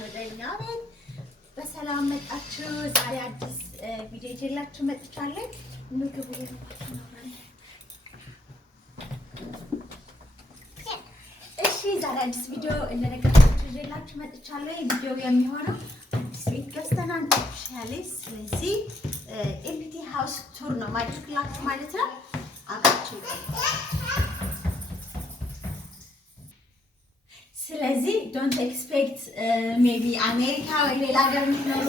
ወደኛ ቤት በሰላም መጣችሁ። ዛሬ አዲስ ቪዲዮ ይዤላችሁ መጥቻለሁ። ምግቡ የሆነው ነው። እሺ ዛሬ አዲስ ቪዲዮ እንደነገርኳችሁ ይዤላችሁ መጥቻለሁ። ቪዲዮ የሚሆነው አዲስ ቤት ገዝተናል ሻሌስ። ስለዚህ ኤምፒቲ ሃውስ ቱር ነው ማድረግላችሁ ማለት ነው። አብራችሁ ስለዚህ ዶንት ኤክስፔክት ሜቢ አሜሪካ ወይ ሌላ ሀገር የሚኖሩ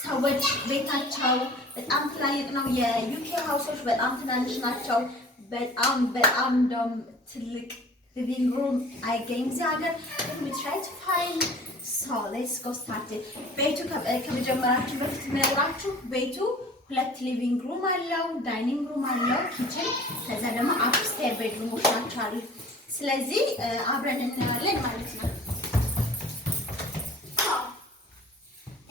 ሰዎች ቤታቸው በጣም ትላልቅ ነው። የዩኬ ሃውሶች በጣም ትናንሽ ናቸው። በጣም እንደውም ትልቅ ሊቪንግ ሩም አይገኝም እዚህ ሀገር። we try to find so let's go start it። ቤቱ ከመጀመራችሁ በፊት የምነግራችሁ ቤቱ 2 ሊቪንግ ሩም አለው፣ ዳይኒንግ ሩም አለው፣ ኪችን፣ ከዛ ደግሞ አፕስቴር ቤድሩሞች ናቸው አሉ። ስለዚህ አብረን እናያለን ማለት ነው።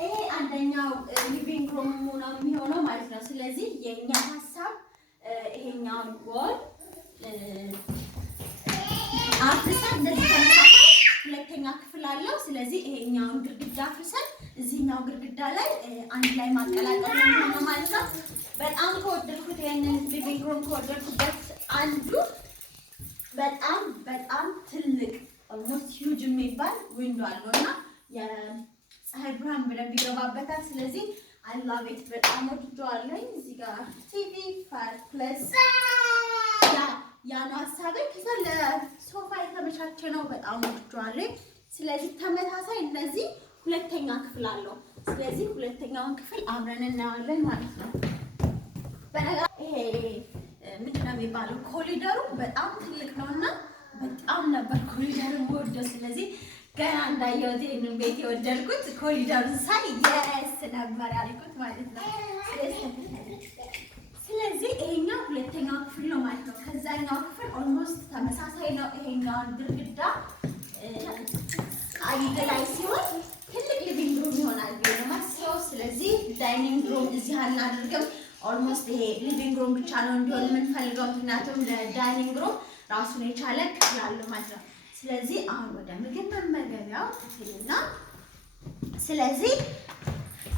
ይሄ አንደኛው ሊቪንግ ሩም ነው የሚሆነው ማለት ነው። ስለዚህ የኛ ሐሳብ ይሄኛውን ወል አፍርሰን እንደዚህ ተመሳሳይ ሁለተኛ ክፍል አለው። ስለዚህ ይሄኛውን ግድግዳ አፍርሰን እዚህኛው ግድግዳ ላይ አንድ ላይ ማቀላቀል ነው ማለት ነው። በጣም ከወደድኩት ይሄንን ሊቪንግ ሩም ከወደድኩበት አንዱ በጣም ትልቅ ኦልሞስት ሂውጅ የሚባል ዊንዶ አለውና የፀሐይ ብርሃን በደንብ ይገባበታል። ስለዚህ አይ ላቭ ኢት በጣም ወድጄዋለሁ። እዚህ ጋር ቲቪ ፋይርፕሌስ ያኑ ሐሳቤ ከሰለ ሶፋ የተመቻቸ ነው። በጣም ወድጄዋለሁ። ስለዚህ ተመሳሳይ እንደዚህ ሁለተኛ ክፍል አለው። ስለዚህ ሁለተኛውን ክፍል አብረን እናያለን ማለት ነው። ይሄ ምንድነው የሚባለው ኮሪደሩ በጣም ትልቅ ነውና በጣም ነበር ኮሪደሩ ወደው። ስለዚህ ገና እንዳየሁት ይሄንን ቤት የወደድኩት ኮሪደሩን ሳይ የስ ነበር ያልኩት ማለት ነው። ስለዚህ ይሄኛው ሁለተኛው ክፍል ነው ማለት ነው። ከዛኛው ክፍል ኦልሞስት ተመሳሳይ ነው። ይሄኛውን ግድግዳ አይደ ላይ ሲሆን ትልቅ ሊቪንግ ሩም ይሆናል በማስበው። ስለዚህ ዳይኒንግ ሩም እዚህ አናድርግም። ኦልሞስት ይሄ ሊቪንግ ሩም ብቻ ነው እንዲሆን የምንፈልገው፣ ምክንያቱም ለዳይኒንግ ሩም ራሱን የቻለ ክፍል አለው ማለት ነው። ስለዚህ አሁን ወደ ምግብ መመገቢያው ክፍልና ስለዚህ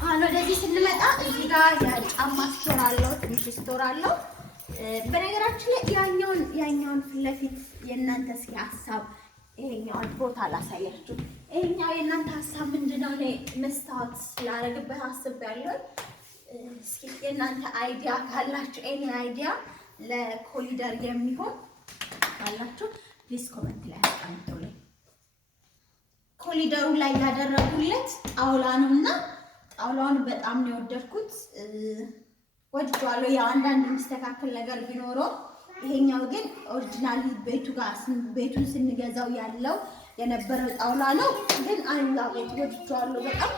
አሁን ወደዚህ ስንመጣ እዚህ ጋር የጫማ ስቶር አለው፣ ትንሽ ስቶር አለው። በነገራችን ላይ ያኛውን ፊት ለፊት የእናንተ እስኪ ሀሳብ ይሄኛውን ቦታ ላሳያችሁ። ይሄኛው የእናንተ ሀሳብ ምንድነው? እኔ መስታወት ላደርግበት አስቤያለሁ። እስኪ የእናንተ አይዲያ ካላችሁ ኤኒ አይዲያ ለኮሪደር የሚሆን ካላችሁ ፕሊዝ ኮሜንት ላይ አስቀምጡልኝ። ኮሪደሩ ላይ ያደረጉለት ጣውላ ነውና ጣውላውን በጣም ነው የወደድኩት፣ ወድጄዋለሁ። ያው አንዳንድ የሚስተካከል ነገር ቢኖረው ይሄኛው ግን ኦሪጂናሊ ቤቱን ስንገዛው ያለው የነበረው ጣውላ ነው። ግን አንላ ቤት ወድጄዋለሁ በጣም።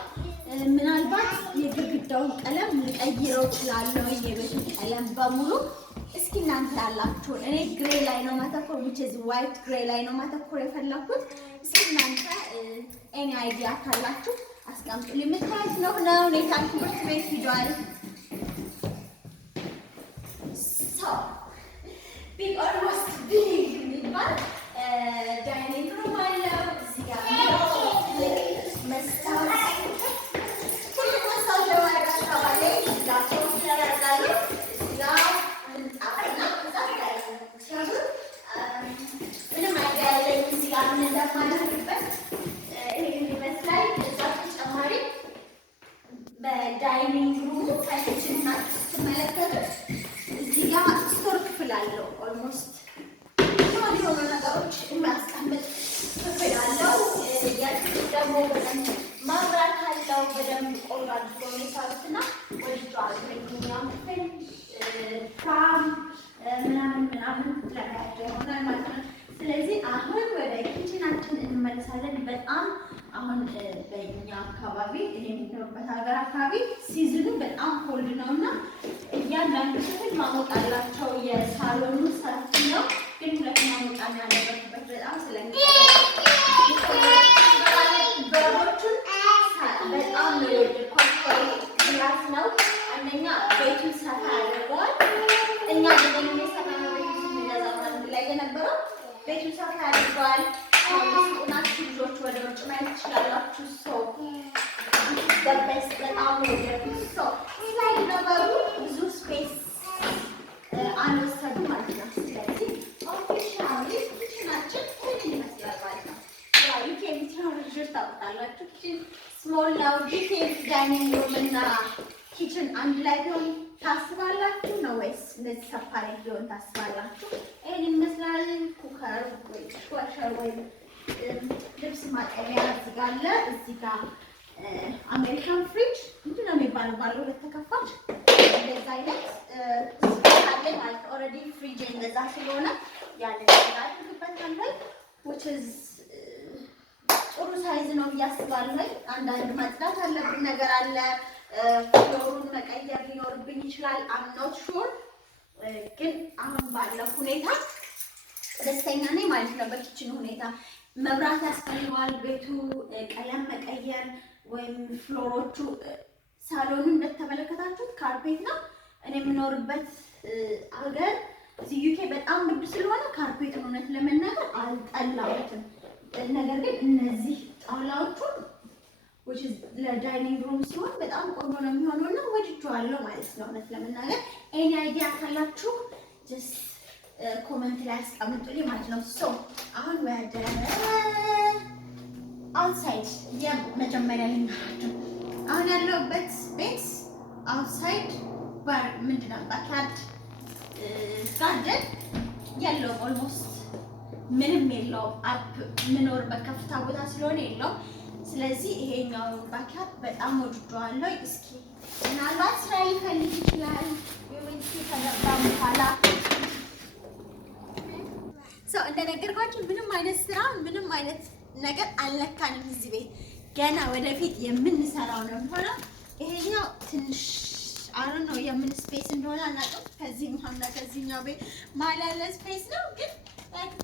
ምናልባት የግድግዳውን ቀለም ልቀይረው እችላለሁ፣ የቤቱን ቀለም በሙሉ። እስኪ እናንተ ያላችሁ እኔ ግሬ ላይ ነው ማተኮር ዋይት ግሬ ላይ ነው ማተኮር የፈለኩት። እስኪ እናንተ ኤኒ አይዲያ ካላችሁ አስቀምጡልኝ። የምታዩት ነው ኔታ ትምህርት ቤት ሂዷል። ቢግ ኦልሞስት ቢግ የሚባል ዳይኒንግ ሩም አለው። እዚህ ጋር መስታወት በዳይኒንግ ሩም ከኪችንና ስትመለከቱ እዚህ ጋር ስቶር ክፍል አለው። ኦልሞስት የሆኑ ነገሮች የሚያስቀምጥ ክፍል አለው። ደግሞ በደንብ ማብራት አለው። በደንብ ቆንጆ አድርገው የሚሰሩትና ወድጄዋለሁ። ይሄኛውን ክፍል ፋም ምናምን ለጋደ ይሆናል ማለት ነው። ስለዚህ አሁን ወደ ኪችናችን እንመለሳለን። በጣም አሁን በእኛ አካባቢ እኔ የምኖርበት ሀገር አካባቢ ሲዝኑ በጣም ኮልድ ነውና እያንዳንዱ ክፍል ማሞቅ አላቸው። የሳሎኑ ሰፊ ነው፣ ግን ሁለት ማሞቅ ያለበት በጣም በሮቹን በጣም ነው የወደድኳቸው። ግላስ ነው አንደኛ ቤቱን ሰፋ ያደርገዋል። እኛ ደግሞ የሰፋ ነው ቤቱ ስንገዛው ላይ የነበረው ቤቱን ሰፋ ያደርገዋል። ልጆች ወደ ውጭ ማየት ትችላላችሁ። ሰው በስ በጣም ነው ስላይድ ነበሩ ብዙ ስፔስ አልወሰዱ ማለት ነው። ስለዚህ ኦፊሻሊ ኪችናችን ምን ይመስላል ማለት ነው። ያው ዩኬ የምትኖሩ ልጆች ታውቃላችሁ ኪችን ስሞል ነው። ዲቴል ዳይኒንግ ሩም እና ኪችን አንድ ላይ ቢሆን ታስባላችሁ ነው ወይስ እንደዚህ ሰፓሬት ቢሆን ታስባላችሁ? ይሄን ይመስላል። ኩከር ወይ ሾሸር ወይ ልብስ ማጠቢያ እዚህ ጋር አለ። እዚህ ጋር አሜሪካን ፍሪጅ ምንድን ነው የሚባለው ባለ ሁለት ተከፋች እንደዛ አይነት አለ ማለት ኦልሬዲ ፍሪጅ እንደዛ ስለሆነ ያለ አድርግበታለሁ which is ጥሩ ሳይዝ ነው እያስባለሁ። አንዳንድ ማጽዳት አለብን ነገር አለ። ፍሎሩን መቀየር ሊኖርብኝ ይችላል። I'm not sure ግን አሁን ባለው ሁኔታ ደስተኛ ነኝ ማለት ነው። በኪችን ሁኔታ መብራት ያስፈልገዋል ቤቱ ቀለም መቀየር ወይም ፍሎሮቹ ሳሎኑን እንደተመለከታችሁት ካርፔት ነው። እኔ የምኖርበት ሀገር እዚህ ዩኬ በጣም ብርድ ስለሆነ ካርፔት እውነት ለመናገር አልጠላሁትም። ነገር ግን እነዚህ ጣውላዎቹ which is ለዳይኒንግ ሩም ሲሆን በጣም ቆንጆ ነው የሚሆነውና ወድጄዋለሁ ማለት ነው። እውነት ለመናገር ኤኒ አይዲያ ካላችሁ just ኮሜንት ላይ አስቀምጡልኝ ማለት ነው። ሶ አሁን ወደ አውትሳይድ የመጀመሪያ ልንገራችሁ። አሁን ያለሁበት ቤት አውትሳይድ ባር ምንድነው ባክያርድ ጋርደን የለውም። ኦልሞስት ምንም የለውም። አፕ የምኖርበት ከፍታ ቦታ ስለሆነ የለውም። ስለዚህ ይሄኛው ባክያርድ በጣም ወድጄዋለሁ። እስኪ ምናልባት ስራ ሊፈልግ ይችላል ወይስ ከገባ በኋላ እንደነገርኳችሁ ምንም አይነት ስራ ምንም አይነት ነገር አልነካንም እዚህ ቤት። ገና ወደፊት የምንሰራው ነው የሚሆነው። ይሄኛው ትንሽ አሁን ነው የምን ስፔስ እንደሆነ አናውቅም። ከዚህኛውና ከዚህኛው ቤት መሀል ያለ ስፔስ ነው፣ ግን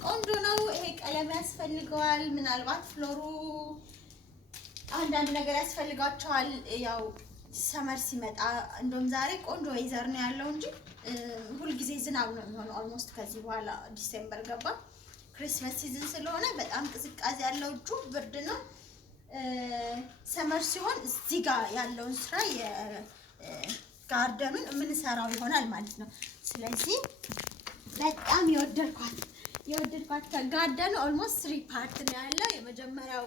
ቆንጆ ነው። ይሄ ቀለም ያስፈልገዋል። ምናልባት ፍሎሩ አንዳንድ ነገር ያስፈልጋቸዋል። ያው ሰመር ሲመጣ እንደውም ዛሬ ቆንጆ ወይዘር ነው ያለው እንጂ ሁልጊዜ ዝናብ ነው የሚሆነው። ኦልሞስት ከዚህ በኋላ ዲሴምበር ገባ። ክሪስማስ ሲዝን ስለሆነ በጣም ቅዝቃዜ ያለው እጁ ብርድ ነው። ሰመር ሲሆን እዚህ ጋር ያለውን ስራ የጋርደኑን የምንሰራው ይሆናል ማለት ነው። ስለዚህ በጣም የወደድኳት ጋርደኑ ኦልሞስት 3 ፓርት ነው ያለው። የመጀመሪያው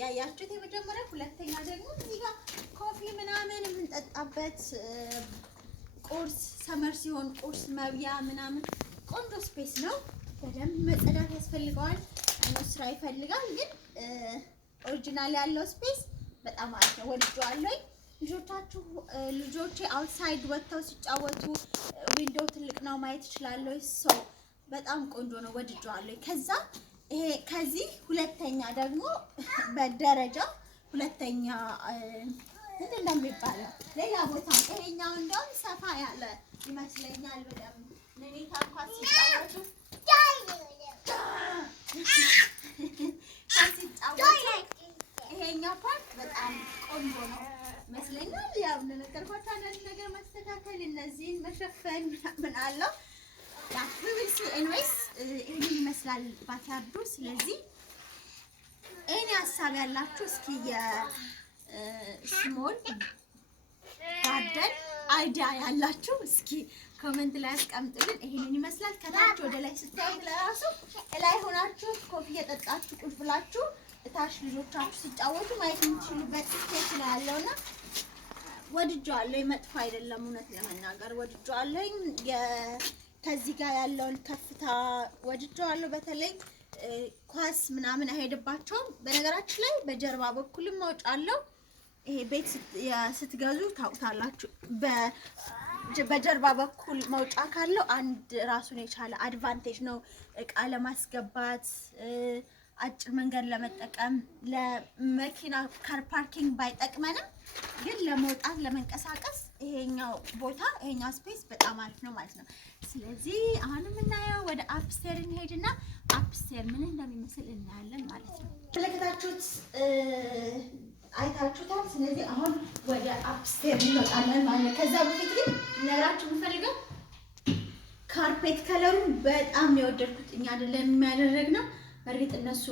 ያያችሁት የመጀመሪያው፣ ሁለተኛ ደግሞ እዚህ ጋር ኮፊ ምናምን የምንጠጣበት ቁርስ ሰመር ሲሆን ቁርስ መብያ ምናምን ቆንጆ ስፔስ ነው። በደንብ መጸዳት ያስፈልገዋል። አይነት ስራ ይፈልጋል፣ ግን ኦሪጂናል ያለው ስፔስ በጣም አሪፍ ነው። ወድጄዋለሁ። ልጆቼ አውትሳይድ ወጥተው ሲጫወቱ ዊንዶው ትልቅ ነው ማየት ይችላል። ሶ በጣም ቆንጆ ነው። ወድጄዋለሁ። ከዚህ ሁለተኛ ደግሞ በደረጃ ሁለተኛ ምንድን ነው የሚባለው ሌላ ቦታ ይሄኛው እንደውም ሰፋ ያለ ይመስለኛል። በደምብ ለኔታ እንኳን ሲጫወቱ ይሄኛው ፓርት በጣም ቆንጆ ነው ይመስለኛል። ያው እንደነገርኳችሁ አንዳንድ ነገር ማስተካከል እነዚህን መሸፈን ምን አለው ዊል ሲ ኤኒዌይስ ይሄን ይመስላል ባክያርዱ። ስለዚህ እኔ ሀሳብ ያላችሁ እስኪ የስሞል ጋርደን አይዲያ ያላችሁ እስኪ ኮሜንት ላይ አስቀምጡልን። ይሄንን ይመስላል። ከታች ወደ ላይ ስታዩት ለራሱ ላይ ሆናችሁ ኮፊ እየጠጣችሁ ቁጭ ብላችሁ እታች ልጆቻችሁ ሲጫወቱ ማየት የምትችሉበት ስፔስ ነው ያለውና ወድጄዋለሁ። መጥፎ አይደለም፣ እውነት ለመናገር ወድጄዋለሁ። ከዚህ ጋር ያለውን ከፍታ ወድጄዋለሁ። በተለይ ኳስ ምናምን አይሄድባቸውም። በነገራችን ላይ በጀርባ በኩልም መውጫ አለው። ይሄ ቤት ስትገዙ ታውቁታላችሁ። በጀርባ በኩል መውጫ ካለው አንድ ራሱን የቻለ አድቫንቴጅ ነው። እቃ ለማስገባት አጭር መንገድ ለመጠቀም ለመኪና ካር ፓርኪንግ ባይጠቅመንም ግን ለመውጣት ለመንቀሳቀስ ይሄኛው ቦታ ይሄኛው ስፔስ በጣም አሪፍ ነው ማለት ነው። ስለዚህ አሁን የምናየው ወደ አፕስቴር እንሄድና አፕስቴር ምን እንደሚመስል እናያለን ማለት ነው። ተለከታችሁት አይታችሁታል። ስለዚህ አሁን ወደ አፕስቴር እንወጣለን ማለት ነው። ከዛ በፊት ግን ነገራችሁ የምፈልገው ካርፔት ከለሩን በጣም የወደድኩት እኛ አይደለም የሚያደርግነው። በእርግጥ እነሱ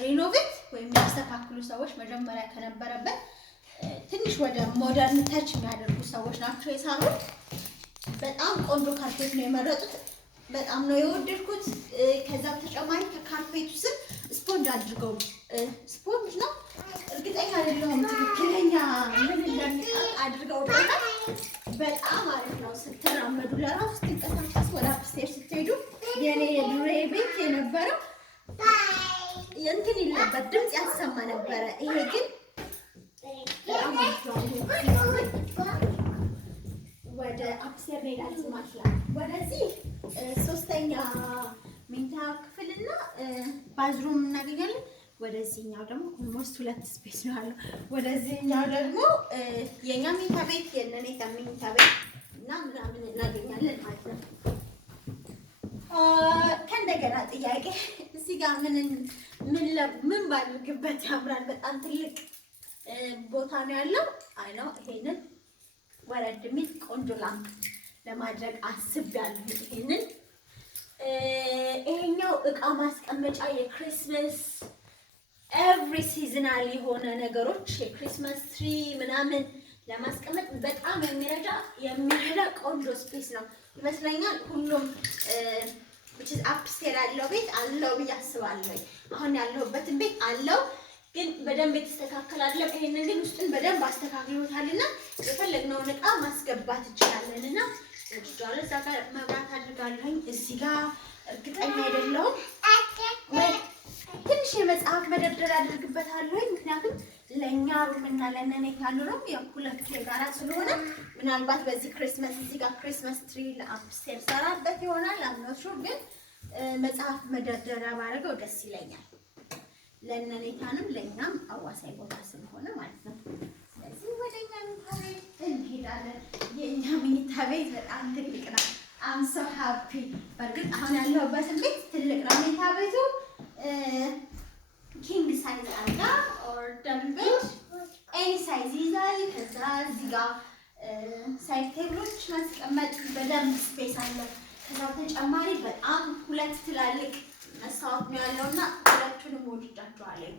ሪኖቬት ወይም ያስተካክሉ ሰዎች መጀመሪያ ከነበረበት ትንሽ ወደ ሞደርን ታች የሚያደርጉ ሰዎች ናቸው የሳሉት። በጣም ቆንጆ ካርፔት ነው የመረጡት። በጣም ነው የወደድኩት። ከዛ ተጨማሪ ከካርፔቱ ስር ስፖንጅ አድርገው ስፖንጅ ነው እርግጠኛ አይደለሁም ትክክለኛ ምን እንደሚጣል አድርገው በጣም አሪፍ ነው። ስትራመዱ ለራሱ ስትንቀሳቀስ ወደ አፕስቴር ስትሄዱ የኔ የድሮ ቤት የነበረው እንትን ይል ነበር፣ ድምፅ ያሰማ ነበረ። ይሄ ግን ወደ አፕስቴር ሄዳችሁ ማሽላል ወደዚህ ሶስተኛ መኝታ ክፍልና ባዝሩም እናገኛለን። ወደዚህኛው ደግሞ ኦልሞስት 2 ስፔስ ነው ያለው። ወደዚህኛው ደግሞ የኛ መኝታ ቤት የነኔታ መኝታ ቤት እና ምናምን እናገኛለን ማለት ነው። ከእንደገና ጥያቄ እዚህ ጋር ምን ባድርግበት ያምራል? በጣም ትልቅ ቦታ ነው ያለው። አይ ነው ይሄንን ወረድ የሚል ቆንጆ ላምፕ ለማድረግ አስቤያለሁ። ይሄኛው እቃ ማስቀመጫ የክሪስማስ ኤቭሪ ሲዝናል የሆነ ነገሮች የክሪስማስ ትሪ ምናምን ለማስቀመጥ በጣም የሚረዳ ቆንጆ ስፔስ ነው ይመስለኛል። ሁሉም which is upstairs ያለው ቤት አለው ብዬ አስባለሁ። አሁን ያለሁበትን ቤት አለው ግን በደንብ የተስተካከለ አይደለም። ይሄንን ግን ውስጡን በደንብ አስተካክሎታልና የፈለግነውን እቃ ማስገባት እንችላለንና ወድጃለሁ። እዛ ጋር መብራት አድርጋለሁኝ። እዚህ ጋር እርግጠኛ አይደለሁም ወይ ትንሽ የመጽሐፍ መደርደር አድርግበታለሁኝ። ምክንያቱም ለኛ ሩምና ለነኔ ያለው የሁለት የጋራ ስለሆነ ምናልባት በዚህ ክሪስማስ እዚህ ጋር ክሪስማስ ትሪ ለአፕስቴር ሰራበት ይሆናል። አምኖሹ ግን መጽሐፍ መደርደሪያ ባደርገው ደስ ይለኛል። ለነኔታንም ለኛም አዋሳኝ ቦታ ስለሆነ ማለት ነው። ስለዚህ ወደኛ መኝታ ቤት እንሄዳለን። የኛ መኝታ ቤት በጣም ትልቅ ነው። I'm so happy። በርግጥ አሁን ያለሁበት ቤት ትልቅ ነው። መኝታ ቤቱ ኪንግ ሳይዝ አለ or double bed any size ይዛል። ከዛ እዚህ ጋር ሳይድ ቴብሎች ማስቀመጥ በደንብ ስፔስ አለ። ከዛ ተጨማሪ በጣም 2 ትላልቅ መስታወት ነው ያለውና ሁለቱንም ወድጃቸዋለሁ።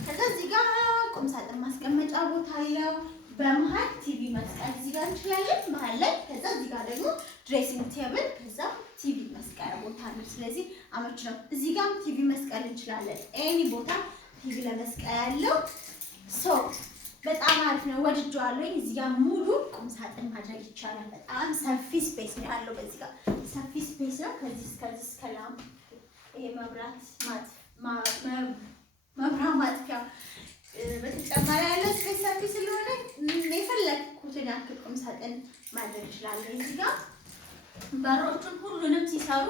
ከዛ እዚህ ጋር ቁም ሳጥን ማስቀመጫ ቦታ አለው። በመሃል ቲቪ መስቀል እዚህ ጋር እንችላለን መሃል ላይ። ከዛ እዚህ ጋር ደግሞ ድሬሲንግ ቴብል ከዛ ቲቪ መስቀል ቦታ ነው። ስለዚህ አመች ነው። እዚህ ጋር ቲቪ መስቀል እንችላለን። ኤኒ ቦታ ቲቪ ለመስቀል ያለው በጣም አሪፍ ነው። ወድጄዋለሁ። እዚህ ጋር ሙሉ ቁም ሳጥን ማድረግ ይቻላል። በጣም ሰፊ ስፔስ ነው ያለው። በዚህ ጋር ሰፊ ስፔስ ነው። ከዚህ እስከ ላምፕ ይሄ መብራት ማጥፊያ በተጨማሪ ያለው ስፔስ ሰፊ ስለሆነ የፈለኩትን ያክል ቁም ሳጥን ማድረግ ይችላል። እዚህ ጋር በሮቹን ሁሉንም ሲሰሩ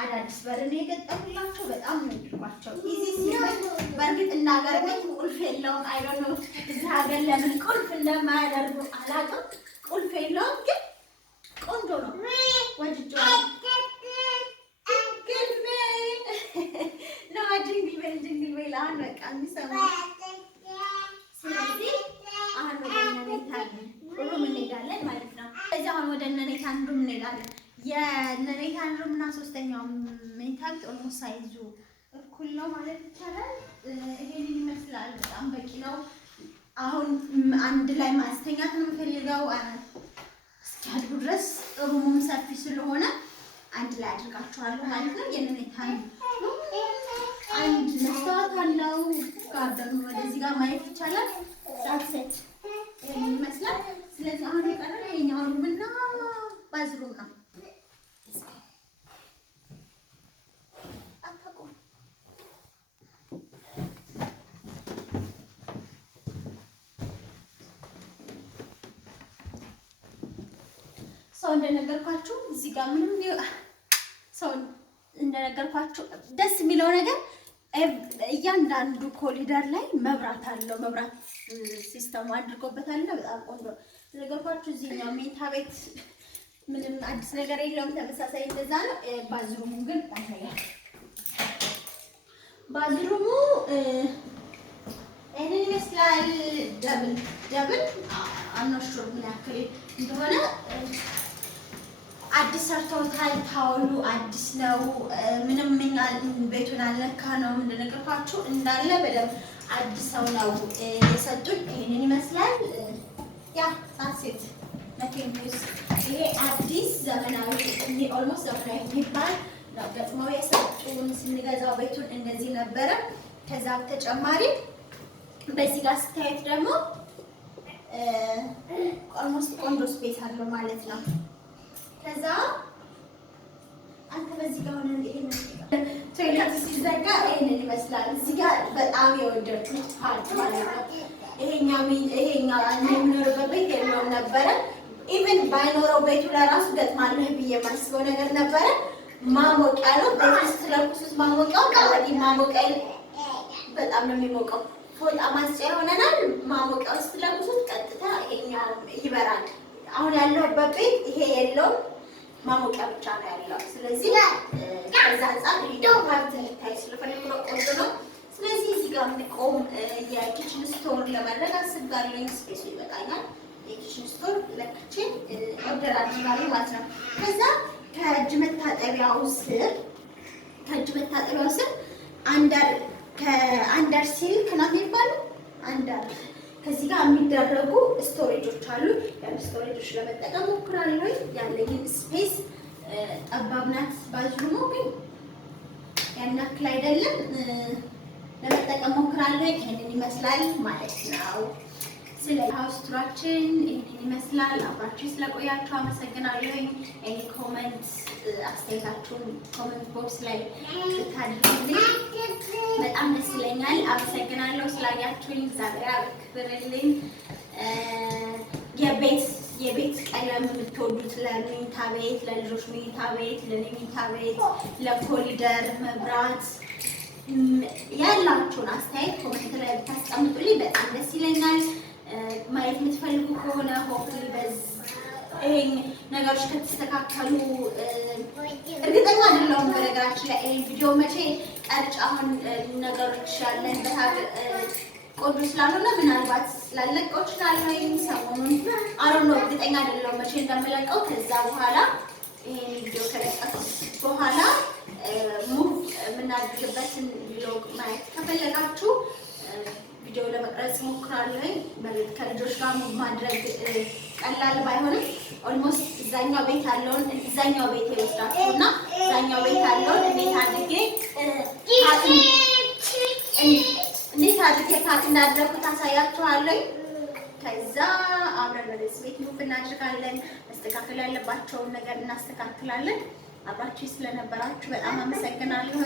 አዳዲስ በር ነው የገጠሙላቸው። በጣም ነው የሚሏቸው። ኢዚ ሲሆን በእርግጥ እናገር ቤት ቁልፍ የለውም። አይ ዶንት ኖ እዚህ ሀገር ለምን ቁልፍ እንደማያደርጉ አላውቅም። ቁልፍ የለውም ግን ቆንጆ ነው። ወድጄዋለሁ። ጅንግል ቤል አሁን በቃ የሚሰማው። ስለዚህ አሁን ወደ ነኔታን ሩም እንሄዳለን ማለት ነው። ስለዚህ አሁን ወደ ነኔታን ሩም እንሄዳለን። የነኔታን ሩም እና ሶስተኛው መኝታ ቤት ኦልሞስት ሳይዙ እኩል ነው ማለት ይቻላል። ይሄን ይመስላል። በጣም በቂ ነው። አሁን አንድ ላይ ማስተኛት ነው የምፈልገው እስኪያድጉ ድረስ። ሩሙም ሰፊ ስለሆነ አንድ ላይ አድርጋቸዋለሁ ማለት ነው። የነኔታን አንድ መስታወት አለው። ጋርደኑ ወደዚህ ጋር ማየት ይቻላል። ዛትሴት ይሄን ይመስላል። ስለዚህ አሁን የቀረው የኛው ሩምና ባዝሩም ነው። እንደነገርኳችሁ እዚህ ጋር ምንም እንደነገርኳችሁ ደስ የሚለው ነገር እያንዳንዱ ኮሊደር ላይ መብራት አለው። መብራት ሲስተሙ አድርጎበታልና በጣም ቆንጆ እንደነገርኳችሁ። እዚህኛው መኝታ ቤት ምንም አዲስ ነገር የለውም፣ ተመሳሳይ እንደዛ ነው። ባዝሩሙ ግን ታያለ። ባዝሩሙ ይሄንን ይመስላል። ደብል አኖሽሮ ምን ያክል እንደሆነ አዲስ ሰርተውታል። ታወሉ አዲስ ነው። ምንም ቤቱን አልነካ ነው። እንደነገርኳችሁ እንዳለ በደምብ አዲስ ሰው ነው የሰጡኝ። ይሄንን ይመስላል። ኦልሞስት ዘፍራይ የሚባል ነው ገጥመው የሰጡን ስንገዛው ቤቱን እንደዚህ ነበረ። ከዛ በተጨማሪ በዚህ ጋር ስታዩት ደግሞ ኦልሞስት ቆንጆ ስፔስ አለው ማለት ነው። ከዛ አንተ በዚህ ጋር ሆነ ቶይሌት ሲዘጋ ይሄንን ይመስላል። እዚህ ጋር በጣም የወደድኩት ፓርት ማለት ነው። ይሄኛው የምኖርበት ቤት የለውም ነበረ። ኢቭን ባይኖረው ቤቱ ለራሱ ገጥማለሁ ብዬ የማስበው ነገር ነበረ። ማሞቂያ ነው። ቤት ውስጥ ለኩሱት ማሞቂያው ቀላል ማሞቂያ በጣም ነው የሚሞቀው። ፎጣ ማስጫ ይሆነናል። ማሞቂያ ውስጥ ለኩሱት ቀጥታ ይሄኛው ይበራል። አሁን ያለሁበት ቤት ይሄ የለውም። ማሞቂያ ብቻ ነው ያለው። ስለዚህ ከዛ አንፃር ቪዲዮ ፓርት ልታይ ስለፈለኩ ነው ቆንጆ ነው። ስለዚህ እዚህ ጋር የሚቆም የኪችን ስቶር ለማድረግ አስቤያለሁ። ስፔሱ ይበቃኛል። የኪችን ስቶር ለክቼ ኦርደር አድርጋለሁ ማለት ነው። ከዛ ከእጅ መታጠቢያው ስር አንዳር ሲልክ ነው የሚባለው አንዳር ከዚህ ጋር የሚደረጉ ስቶሬጆች አሉ። ያን ስቶሬጆች ለመጠቀም ሞክራለሁ። ያለኝን ስፔስ ጠባብ ናት ባዝሩሙ ግን ያን ያክል አይደለም። ለመጠቀም ሞክራለሁ። ይሄንን ይመስላል ማለት ነው። ስለ ሃውስ ቱራችን ይሄንን ይመስላል። አብራችሁ ስለቆያችሁ አመሰግናለሁ። ኤኒ ኮሜንት አስተያየታችሁን ኮሜንት ቦክስ ላይ ብታድርጉልኝ በጣም ደስ ይለኛል። አመሰግናለሁ ስላያችሁኝ። እግዚአብሔር ያክብርልኝ። የቤት ቀለም የምትወዱት ለመኝታ ቤት፣ ለልጆች መኝታ ቤት፣ ለኔ መኝታ ቤት፣ ለኮሪደር መብራት ያላችሁን አስተያየት ኮሜንት ላይ ብታስቀምጡልኝ በጣም ደስ ይለኛል። ማየት የምትፈልጉ ከሆነ ሆፕሊ ይሄን ነገሮች ከተስተካከሉ እርግጠኛ አይደለሁም። በነገራችን ላይ ይሄን ቪዲዮ መቼ ቀርጬ አሁን ነገሮች ያለንበት ቆንጆ ስላልሆነ ምናልባት ላለቀው እችላለሁ። ሰሞኑን አሮን ነው እርግጠኛ አይደለሁም መቼ እንደምለቀው። ከዛ በኋላ ይሄን ቪዲዮ ከለቀኩት በኋላ ሙቭ የምናደርግበትን ቪሎግ ማየት ከፈለጋችሁ ቪዲዮ ለመቅረጽ ሞክራለሁ። በቤት ከልጆች ጋር ሙቭ ማድረግ ቀላል ባይሆንም ኦልሞስት እዛኛው ቤት ያለውን እዛኛው ቤት ይወስዳችሁና እዛኛው ቤት ያለውን እንዴት አድርጌ ፓክ እንዳደረኩ ታሳያችኋለሁ። ከዛ አብረን ወደዚህ ቤት ሙቭ እናደርጋለን። መስተካከል ያለባቸውን ነገር እናስተካክላለን። አብራችሁ ስለነበራችሁ በጣም አመሰግናለሁ።